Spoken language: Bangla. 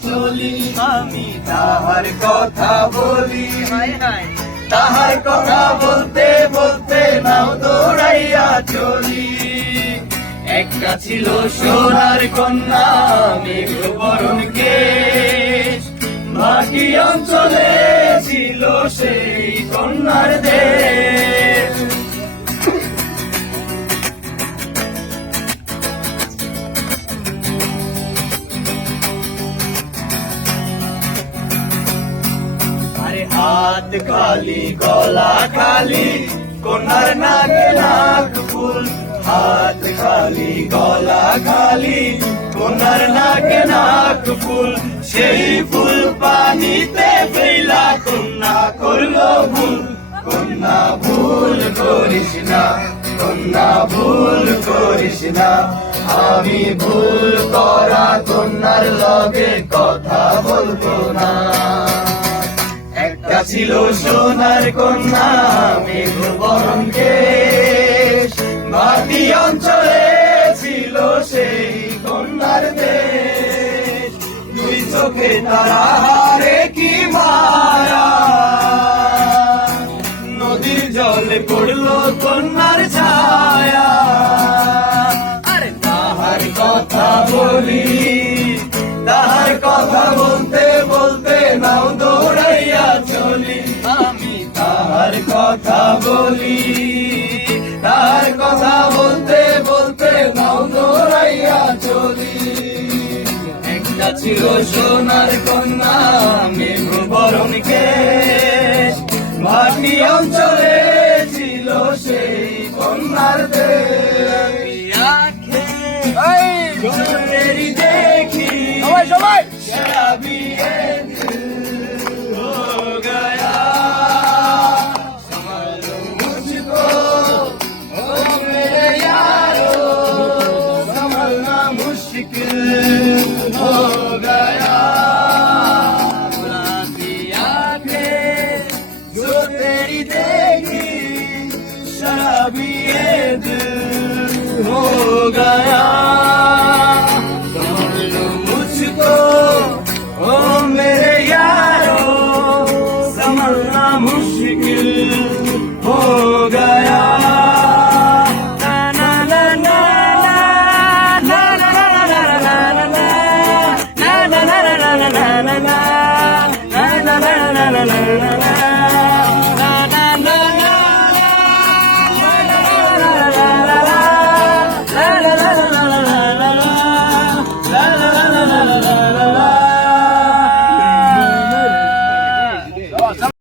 চলি আমি তাহার কথা বলি তাহার কথা বলতে বলতে নাও দৌড়াইয়া চলি একটা ছিল সোনার কন্যা মেঘ বরণ কেশ মাটি অঞ্চলে ছিল সেই কন্যার দেশ হাত খালি গলা খালি কন্যার নাকে নাক ফুল হাত খালি গলা খালি কন্যার নাকে নাক ফুল সেই ফুল পানিতে ফেলা কন্যা করলো ভুল কন্যা ভুল করিস না কন্যা ভুল করিস না আমি ভুল করা কন্যার লগে কথা বলবো না একটা ছিল সোনার কন্যা মেঘ বরণ কেশ মাটি অঞ্চলে ছিল সেই কন্যার দেশ দুই চোখে তারা হারে কি মায়া নদীর জলে পড়লো কন্যার ছায়া আরে তাহার কথা বলি তাহার কথা বলতে বলতে নাও দৌড়াইয়া চলি আমি তাহার কথা বলি তাহার কথা বলতে বলতে নাও দৌড়াইয়া চলি একটা ছিল সোনার কন্যা মেঘ বরণ কেশ মাটি অঞ্চলে ছিল সেই কন্যার দেশ দেখি সবাই शराबी है हो गया संभाल लो मुझको ओ मेरे यारो संभलना मुश्किल हो गया गुलाबी आंखें जो तेरी देखी शराबी है दिल हो गया मुश्किल हो गया ना ना ना ना ना ना ना ना ना ना ना ना ना ना ना